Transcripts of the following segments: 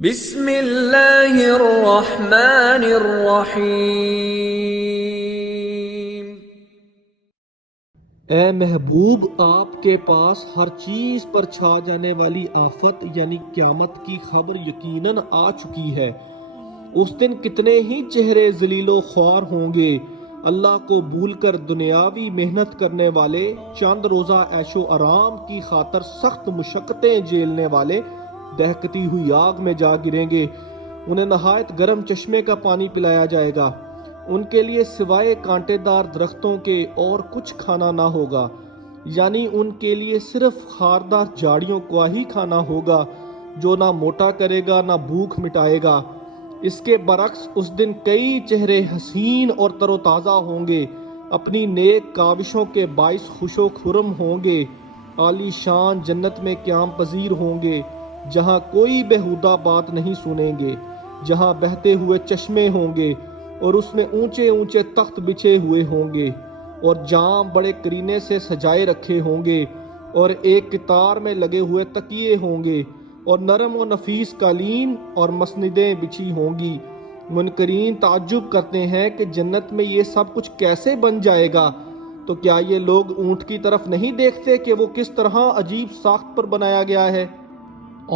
بسم اللہ الرحمن الرحیم۔ اے محبوب، آپ کے پاس ہر چیز پر چھا جانے والی آفت یعنی قیامت کی خبر یقیناً آ چکی ہے۔ اس دن کتنے ہی چہرے ذلیل و خوار ہوں گے۔ اللہ کو بھول کر دنیاوی محنت کرنے والے، چند روزہ عیش و آرام کی خاطر سخت مشقتیں جھیلنے والے دہکتی ہوئی آگ میں جا گریں گے۔ انہیں نہایت گرم چشمے کا پانی پلایا جائے گا۔ ان کے لیے سوائے کانٹے دار درختوں کے اور کچھ کھانا نہ ہوگا، یعنی ان کے لیے صرف خاردار جھاڑیوں کو ہی کھانا ہوگا جو نہ موٹا کرے گا نہ بھوک مٹائے گا۔ اس کے برعکس اس دن کئی چہرے حسین اور تر و تازہ ہوں گے، اپنی نیک کاوشوں کے باعث خوش و خرم ہوں گے، عالی شان جنت میں قیام پذیر ہوں گے، جہاں کوئی بیہودہ بات نہیں سنیں گے، جہاں بہتے ہوئے چشمے ہوں گے اور اس میں اونچے اونچے تخت بچھے ہوئے ہوں گے اور جام بڑے کرینے سے سجائے رکھے ہوں گے اور ایک قطار میں لگے ہوئے تکیے ہوں گے اور نرم و نفیس قالین اور مسندیں بچھی ہوں گی۔ منکرین تعجب کرتے ہیں کہ جنت میں یہ سب کچھ کیسے بن جائے گا؟ تو کیا یہ لوگ اونٹ کی طرف نہیں دیکھتے کہ وہ کس طرح عجیب ساخت پر بنایا گیا ہے؟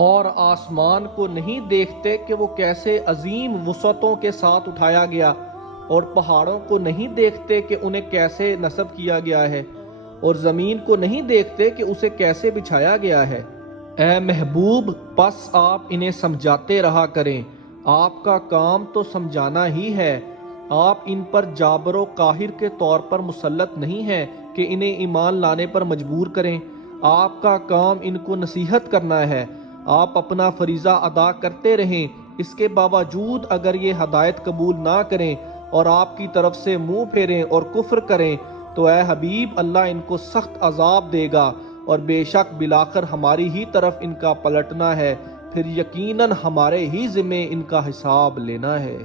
اور آسمان کو نہیں دیکھتے کہ وہ کیسے عظیم وسعتوں کے ساتھ اٹھایا گیا، اور پہاڑوں کو نہیں دیکھتے کہ انہیں کیسے نصب کیا گیا ہے، اور زمین کو نہیں دیکھتے کہ اسے کیسے بچھایا گیا ہے۔ اے محبوب، پس آپ انہیں سمجھاتے رہا کریں، آپ کا کام تو سمجھانا ہی ہے۔ آپ ان پر جابر و قاہر کے طور پر مسلط نہیں ہیں کہ انہیں ایمان لانے پر مجبور کریں۔ آپ کا کام ان کو نصیحت کرنا ہے۔ آپ اپنا فریضہ ادا کرتے رہیں، اس کے باوجود اگر یہ ہدایت قبول نہ کریں اور آپ کی طرف سے منہ پھیریں اور کفر کریں تو اے حبیب، اللہ ان کو سخت عذاب دے گا، اور بے شک بلاخر ہماری ہی طرف ان کا پلٹنا ہے، پھر یقیناً ہمارے ہی ذمے ان کا حساب لینا ہے۔